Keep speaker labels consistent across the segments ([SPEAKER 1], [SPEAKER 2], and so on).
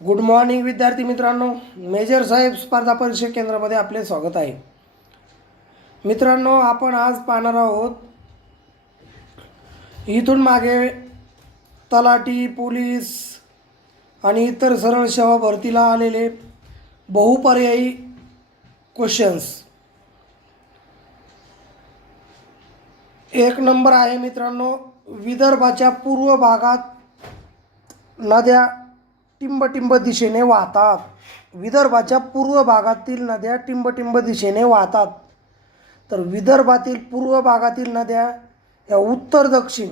[SPEAKER 1] Good morning विद्यार्थी मित्रांनो. Major साहेब स्पर्धा परीक्षा केंद्रामध्ये आपले स्वागत आहे. मित्रांनो आपण आज पाहणार आहोत इथून मागे तलाठी पोलीस आणि इतर सरळ सेवा भरतीला आलेले बहुपर्यायी क्वेश्चन्स एक नंबर आहे मित्रांनो विदर्भाच्या पूर्व भागात नद्या टिंबटिंब दिशेने वाहतात. विदर्भाच्या पूर्व भागातील नद्या टिंबटिंब दिशेने वाहतात. तर विदर्भातील पूर्व भागातील नद्या या उत्तर दक्षिण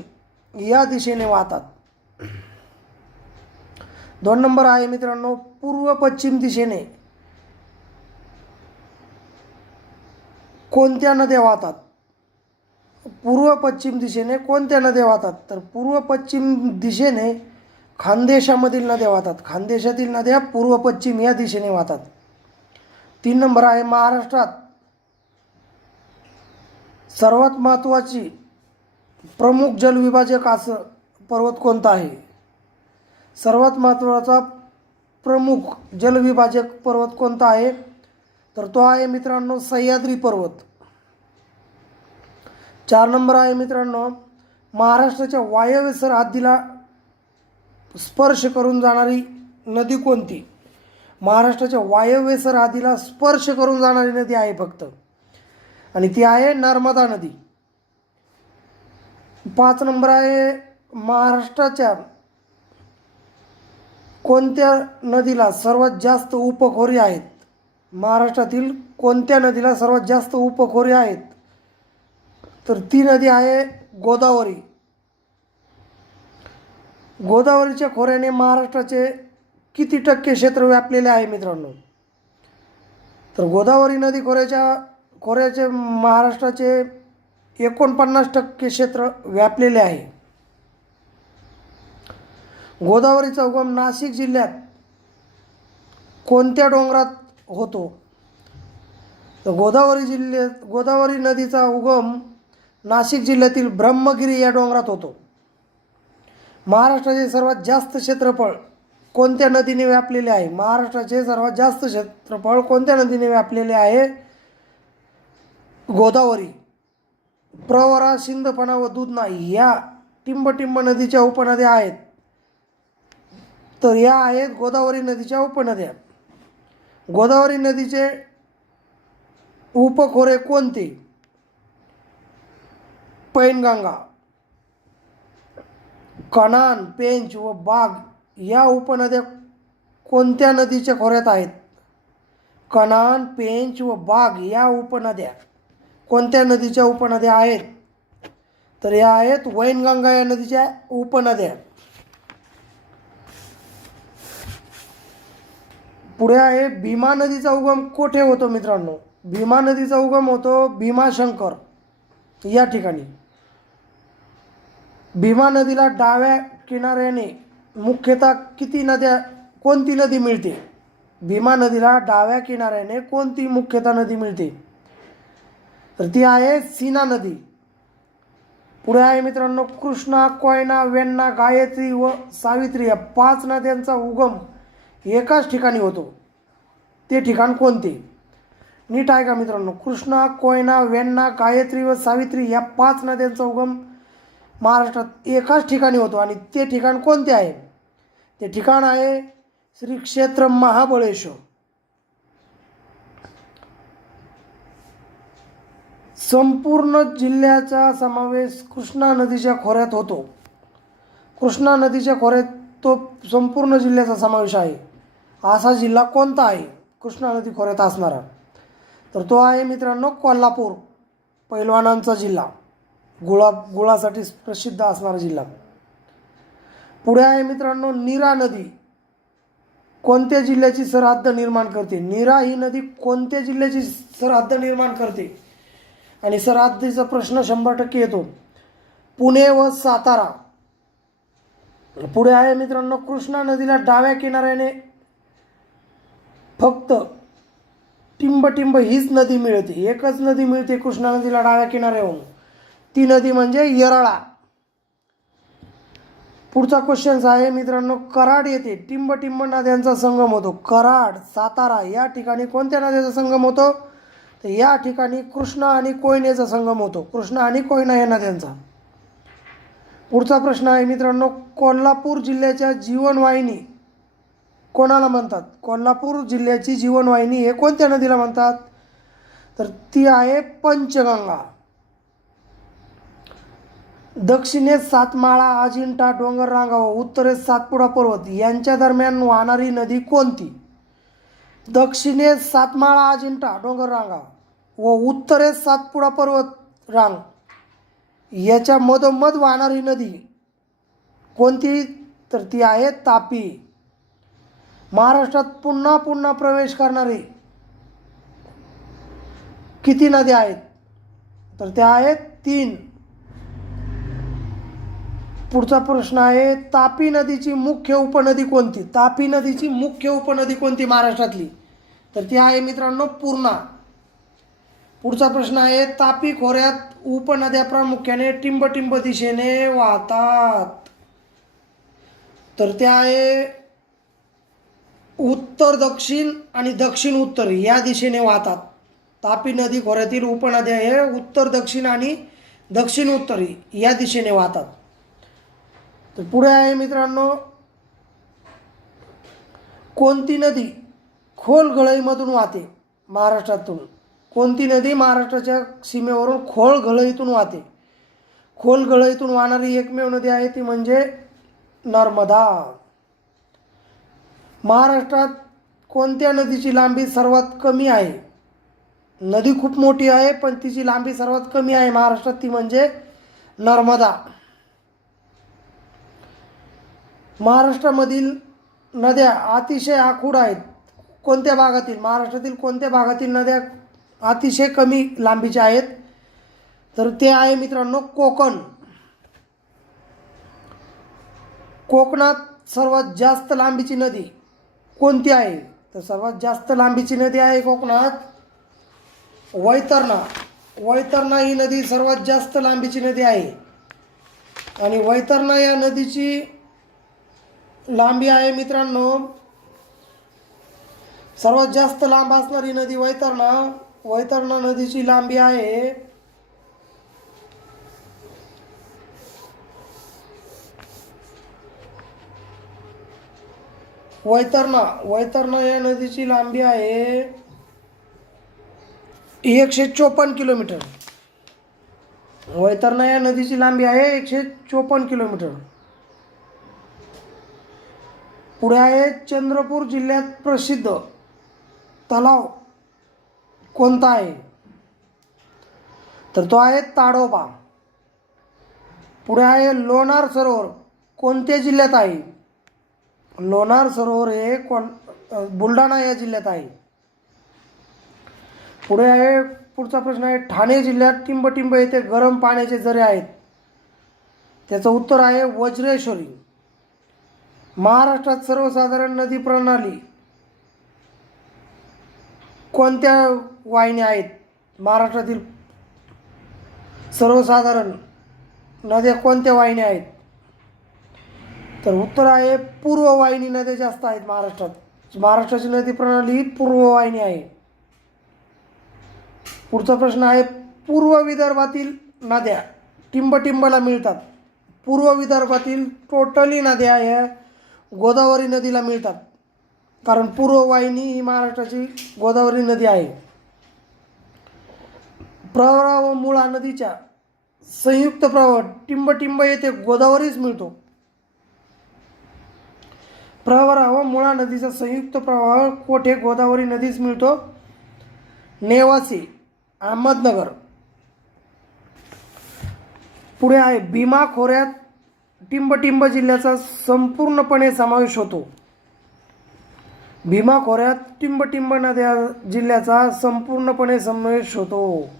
[SPEAKER 1] या दिशेने वाहतात. दोन नंबर आहे मित्रांनो पूर्व पश्चिम दिशेने कोणत्या नद्या वाहतात? पूर्व पश्चिम दिशेने कोणत्या नद्या वाहतात? तर पूर्व पश्चिम दिशेने खानदेशामधील नद्या वाहतात. खानदेशातील नद्या पूर्व पश्चिम या दिशेने वाहतात. तीन नंबर आहे महाराष्ट्रात. सर्वात महत्त्वाची प्रमुख जलविभाजक असं पर्वत कोणता आहे? सर्वात महत्त्वाचा प्रमुख जलविभाजक पर्वत कोणता आहे? तर तो आहे मित्रांनो सह्याद्री पर्वत. चार नंबर आहे मित्रांनो महाराष्ट्राच्या वायव्य सरहद्दीला स्पर्श करून जाणारी नदी कोणती? महाराष्ट्राच्या वायव्य सरहद्दीला स्पर्श करून जाणारी नदी आहे फक्त. आणि ती आहे नर्मदा नदी. पाच नंबर आहे महाराष्ट्राच्या कोणत्या नदीला सर्वात जास्त उपखोरी आहेत? महाराष्ट्रातील कोणत्या नदीला सर्वात जास्त उपखोरी आहेत? तर ती नदी आहे गोदावरी. गोदावरीच्या खोऱ्याने महाराष्ट्राचे किती टक्के क्षेत्र व्यापलेले आहे मित्रांनो? तर गोदावरी नदी खोऱ्याच्या खोऱ्याचे महाराष्ट्राचे एकोणपन्नास टक्के क्षेत्र व्यापलेले आहे. गोदावरीचा उगम नाशिक जिल्ह्यात कोणत्या डोंगरात होतो? तर गोदावरी जिल्ह्यात गोदावरी नदीचा उगम नाशिक जिल्ह्यातील ब्रह्मगिरी या डोंगरात होतो. महाराष्ट्राचे सर्वात जास्त क्षेत्रफळ कोणत्या नदीने व्यापलेले आहे? महाराष्ट्राचे सर्वात जास्त क्षेत्रफळ कोणत्या नदीने व्यापलेले आहे? गोदावरी प्रवरा शिंदपणा व दूधना या टिंबटिंब नदीच्या उपनद्या आहेत. तर या आहेत गोदावरी नदीच्या उपनद्या. गोदावरी नदीचे उपखोरे कोणते? पैनगंगा कणान पेंच व बाग या उपनद्या कोणत्या नदीच्या खोऱ्यात आहेत? कणान पेंच व बाग या उपनद्या कोणत्या नदीच्या उपनद्या आहेत? तर या आहेत वैनगंगा या नदीच्या उपनद्या. पुढे आहे भीमा नदीचा उगम कोठे होतो मित्रांनो? भीमा नदीचा उगम होतो भीमाशंकर या ठिकाणी. भीमा नदीला डाव्या किनाऱ्याने मुख्यतः किती नद्या कोणती नदी मिळते? भीमा नदीला डाव्या किनाऱ्याने कोणती मुख्यतः नदी मिळते? तर ती आहे सीना नदी. पुढे आहे मित्रांनो कृष्णा कोयना वेण्णा गायत्री व सावित्री या पाच नद्यांचा उगम एकाच ठिकाणी होतो. ते ठिकाण कोणते? नीट आहे का मित्रांनो? कृष्णा कोयना वेण्णा गायत्री व सावित्री या पाच नद्यांचा उगम महाराष्ट्रात एकाच ठिकाणी होतो आणि ते ठिकाण कोणते आहे? ते ठिकाण आहे श्री क्षेत्र महाबळेश्वर. संपूर्ण जिल्ह्याचा समावेश कृष्णा नदीच्या खोऱ्यात होतो. कृष्णा नदीच्या खोऱ्यात तो संपूर्ण जिल्ह्याचा समावेश आहे. असा जिल्हा कोणता आहे? कृष्णा नदी खोऱ्यात असणारा. तर तो आहे मित्रांनो कोल्हापूर पैलवानांचा जिल्हा. गुळा गुळासाठी प्रसिद्ध असणारा जिल्हा. पुढे आहे मित्रांनो नीरा नदी. कोणत्या जिल्ह्याची सरहद्द निर्माण करते? नीरा ही नदी कोणत्या जिल्ह्याची सरहद्द निर्माण करते? आणि सरहद्दीचा प्रश्न शंभर टक्के येतो. पुणे व सातारा. पुढे आहे मित्रांनो कृष्णा नदीला डाव्या किनाऱ्याने फक्त टिंबटिंब हीच नदी मिळते. एकच नदी मिळते कृष्णा नदीला डाव्या किनाऱ्याहून ती नदी म्हणजे येरळा. पुढचा क्वेश्चन्स आहे मित्रांनो कराड येथे टिंब टिंब नद्यांचा संगम होतो. कराड सातारा या ठिकाणी कोणत्या नद्याचा संगम होतो? तर या ठिकाणी कृष्णा आणि कोयनेचा संगम होतो. कृष्णा आणि कोयना या नद्यांचा. पुढचा प्रश्न आहे मित्रांनो कोल्हापूर जिल्ह्याच्या जीवनवाहिनी कोणाला म्हणतात? कोल्हापूर जिल्ह्याची जीवनवाहिनी हे कोणत्या नदीला म्हणतात? तर ती आहे पंचगंगा. दक्षिणेस सातमाळा अजिंठा डोंगर रांगा व सातपुडा पर्वत यांच्या दरम्यान वाहणारी नदी कोणती? दक्षिणेस सातमाळा अजिंठा डोंगररांगा व उत्तरेस सातपुडा पर्वत रांग. याच्या मधोमध वाहणारी नदी कोणती? तर ती आहे तापी. महाराष्ट्रात पुन्हा पुन्हा प्रवेश करणारी किती नद्या आहेत? तर त्या आहेत तीन. पुढचा प्रश्न आहे तापी नदीची मुख्य उपनदी कोणती? तापी नदीची मुख्य उपनदी कोणती महाराष्ट्रातली? तर ती आहे मित्रांनो पूर्णा. पुढचा प्रश्न आहे तापी खोऱ्यात उपनद्या प्रामुख्याने टिंबटिंब दिशेने वाहतात. तर त्या आहे उत्तर दक्षिण आणि दक्षिण उत्तर या दिशेने वाहतात. तापी नदी खोऱ्यातील उपनद्या हे उत्तर दक्षिण आणि दक्षिण उत्तर या दिशेने वाहतात. तर पुढे आहे मित्रांनो. कोणती नदी खोल गळईमधून वाहते? महाराष्ट्रातून. कोणती नदी महाराष्ट्राच्या सीमेवरून खोल गळईतून वाहते? खोल गळईतून वाहणारी एकमेव नदी आहे ती म्हणजे नर्मदा. महाराष्ट्रात कोणत्या नदीची लांबी सर्वात कमी आहे? नदी खूप मोठी आहे पण तिची लांबी सर्वात कमी आहे महाराष्ट्रात ती म्हणजे नर्मदा. महाराष्ट्रामधील नद्या अतिशय आखूड आहेत. कोणत्या भागातील? महाराष्ट्रातील कोणत्या भागातील नद्या अतिशय कमी लांबीच्या आहेत? तर ते आहे मित्रांनो कोकण. कोकणात सर्वात जास्त लांबीची नदी कोणती आहे? तर सर्वात जास्त लांबीची नदी आहे कोकणात वैतरणा. वैतरणा ही नदी सर्वात जास्त लांबीची नदी आहे. आणि वैतरणा या नदीची लांबी आहे मित्रांनो. सर्वात जास्त लांब असणारी नदी वैतरणा. वैतरणा नदीची लांबी आहे. वैतरणा. वैतरणा या नदीची लांबी आहे एकशे चोपन्न किलोमीटर. वैतरणा या नदीची लांबी आहे एकशे चोपन्न किलोमीटर. पुढे आहे चंद्रपूर जिल्ह्यात प्रसिद्ध तलाव कोणता आहे? तर तो आहे ताडोबा. पुढे आहे लोणार सरोवर. कोणत्या जिल्ह्यात आहे? लोणार सरोवर हे कोण बुलढाणा या जिल्ह्यात आहे. पुढे आहे पुढचा प्रश्न आहे ठाणे जिल्ह्यात टिंबटिंब येथे गरम पाण्याचे झरे आहेत. त्याचं उत्तर आहे वज्रेश्वरी. महाराष्ट्रात सर्वसाधारण नदी प्रणाली कोणत्या वाहिन्या आहेत? महाराष्ट्रातील सर्वसाधारण नद्या कोणत्या वाहिन्या आहेत? तर उत्तर आहे पूर्व वाहिनी नद्या जास्त आहेत महाराष्ट्रात. महाराष्ट्राची नदी प्रणाली ही पूर्व वाहिनी आहे. पुढचा प्रश्न आहे पूर्व विदर्भातील नद्या टिंबटिंबला मिळतात. पूर्व विदर्भातील टोटली नद्या आहे गोदावरी नदीला मिळतात. कारण पूर्ववाहिनी ही महाराष्ट्राची गोदावरी नदी आहे. प्रवरा व मुळा नदीच्या संयुक्त प्रवाह टिंबटिंब येथे गोदावरीच मिळतो. प्रवरा व मुळा नदीचा संयुक्त प्रवाह कोठे? गोदावरी नदीच मिळतो. नेवासी अहमदनगर. पुढे आहे भीमा खोऱ्यात टिंबटिंब जिल्ह्याचा संपूर्णपणे समावेश होतो. भीमा खोऱ्यात टिंबटिंब नद्या जिल्ह्याचा संपूर्णपणे समावेश होतो.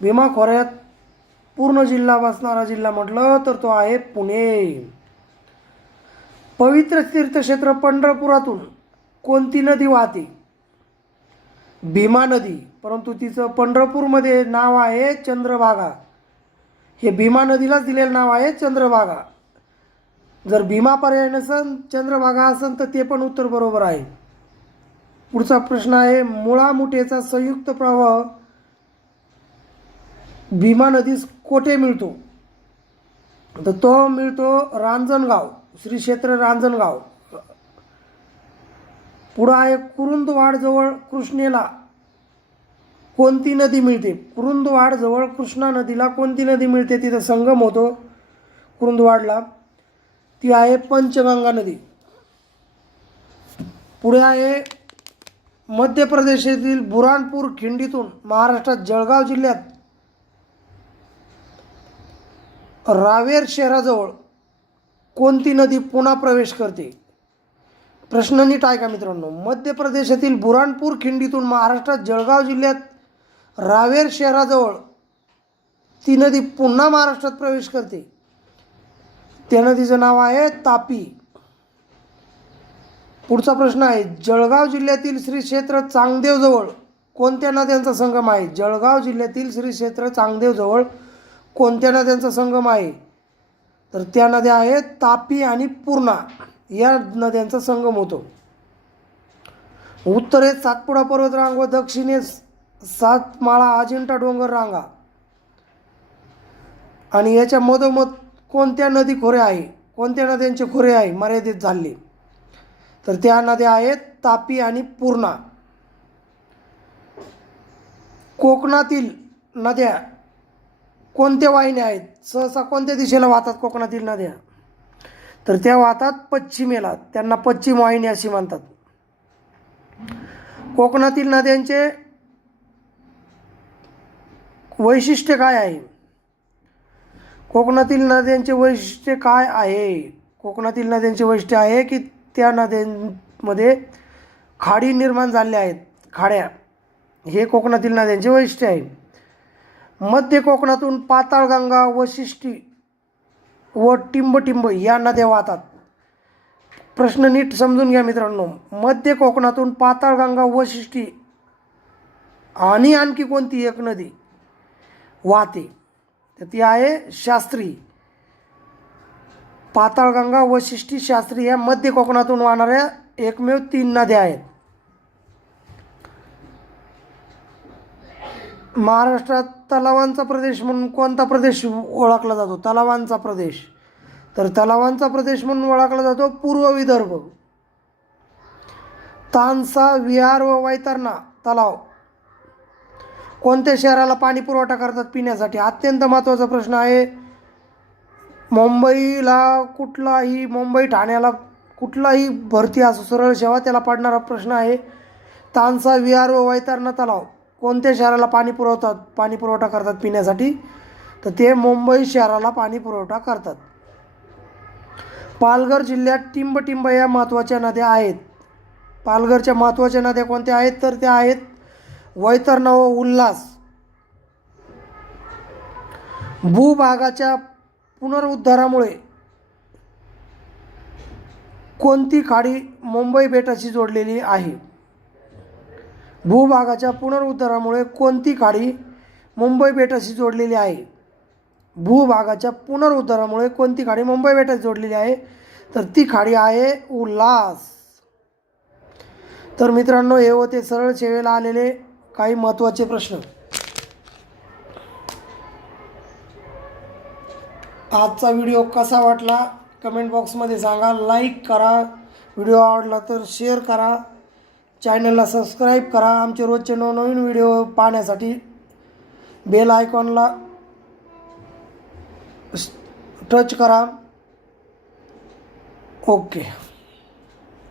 [SPEAKER 1] भीमा खोऱ्यात पूर्ण जिल्हा बसणारा जिल्हा म्हटलं तर तो आहे पुणे. पवित्र तीर्थक्षेत्र पंढरपुरातून कोणती नदी वाहते? भीमा नदी परंतु तिचं पंढरपूरमध्ये नाव आहे चंद्रभागा. हे भीमा नदीलाच दिलेलं नाव आहे चंद्रभागा. जर भीमा पर्याय नसन चंद्रभागा असन तर ते पण उत्तर बरोबर आहे. पुढचा प्रश्न आहे मुळा मुठेचा संयुक्त प्रवाह भीमा नदीस कोठे मिळतो? तर तो मिळतो रांजणगाव श्री क्षेत्र रांजणगाव. पुढं आहे कुरुंदवाडजवळ कृष्णेला कोणती नदी मिळते? कुरुंदवाडजवळ कृष्णा नदीला कोणती नदी मिळते? तिथं संगम होतो कुरुंदवाडला. ती आहे पंचगंगा नदी. पुढे आहे मध्य प्रदेशातील बुराणपूर खिंडीतून महाराष्ट्रात जळगाव जिल्ह्यात रावेर शहराजवळ कोणती नदी पुन्हा प्रवेश करते? प्रश्न नीट आहे का मित्रांनो. मध्य प्रदेशातील बुराणपूर खिंडीतून महाराष्ट्रात जळगाव जिल्ह्यात रावेर शहराजवळ ती नदी पुन्हा महाराष्ट्रात प्रवेश करते. त्या नदीचं नाव आहे तापी. पुढचा प्रश्न आहे जळगाव जिल्ह्यातील श्री क्षेत्र चांगदेवजवळ कोणत्या नद्यांचा संगम आहे? जळगाव जिल्ह्यातील श्री क्षेत्र चांगदेवजवळ कोणत्या नद्यांचा संगम आहे? तर त्या नद्या आहेत तापी आणि पूर्णा. या नद्यांचा संगम होतो. उत्तरेत सातपुडा पर्वतरांग व दक्षिणेस सातमाळा अजिंठा डोंगर रांगा. आणि याच्या मधोमध कोणत्या नदी खोरे आहे? कोणत्या नद्यांचे खोरे आहे? मर्यादित झाले. तर त्या नद्या आहेत तापी आणि पूर्णा. कोकणातील नद्या कोणत्या वाहिन्या आहेत? सहसा कोणत्या दिशेला वाहतात कोकणातील नद्या? तर त्या वाहतात पश्चिमेला. त्यांना पश्चिम वाहिनी अशी म्हणतात. कोकणातील नद्यांचे वैशिष्ट्य काय आहे? कोकणातील नद्यांचे वैशिष्ट्य काय आहे? कोकणातील नद्यांचे वैशिष्ट्य आहे की त्या नद्यांमध्ये खाडी निर्माण झाल्या आहेत. खाड्या. हे कोकणातील नद्यांचे वैशिष्ट्य आहे. मध्य कोकणातून पाताळगंगा वशिष्ठी व टिंबटिंब या नद्या वाहतात. प्रश्न नीट समजून घ्या मित्रांनो. मध्य कोकणातून पाताळगंगा वशिष्ठी आणि आणखी कोणती एक नदी वाहते? तर ती आहे शास्त्री. पाताळगंगा वशिष्ठी शास्त्री या मध्य कोकणातून वाहणाऱ्या एकमेव तीन नद्या आहेत. महाराष्ट्रात तलावांचा प्रदेश म्हणून कोणता प्रदेश ओळखला जातो? तलावांचा प्रदेश. तर तलावांचा प्रदेश म्हणून ओळखला जातो पूर्व विदर्भ. तानसा विहार व वैतरणा तलाव. कोणत्या शहराला पाणी पुरवठा करतात पिण्यासाठी? अत्यंत महत्त्वाचा प्रश्न आहे. मुंबईला कुठलाही मुंबई ठाण्याला कुठलाही भरती असो सरळ सेवा त्याला पडणारा प्रश्न आहे. तानसा विहार व वैतरणा तलाव कोणत्या शहराला पाणी पुरवतात? पाणी पुरवठा करतात पिण्यासाठी? तर ते मुंबई शहराला पाणी पुरवठा करतात. पालघर जिल्ह्यात टिंबटिंब या महत्त्वाच्या नद्या आहेत. पालघरच्या महत्त्वाच्या नद्या कोणत्या आहेत? तर त्या आहेत वैतरणा व उल्हास. भूभागाच्या पुनरुद्धारामुळे कोणती खाडी मुंबई बेटाशी जोडलेली आहे? भूभागाच्या पुनरुद्धारामुळे कोणती खाडी मुंबई बेटाशी जोडलेली आहे? भूभागाच्या पुनरुद्धारामुळे कोणती खाडी मुंबई बेटाशी जोडलेली आहे? तर ती खाडी आहे उल्हास. तर मित्रांनो हे होते सरळ सेवेला आलेले काही महत्त्वाचे प्रश्न. आजचा व्हिडिओ कसा वाटला? कमेंट बॉक्समध्ये सांगा. लाईक करा. व्हिडिओ आवडला तर शेअर करा. चॅनलला सबस्क्राईब करा. आमचे रोजचे नवनवीन व्हिडिओ पाहण्यासाठी बेल आयकॉनला टच करा. ओके.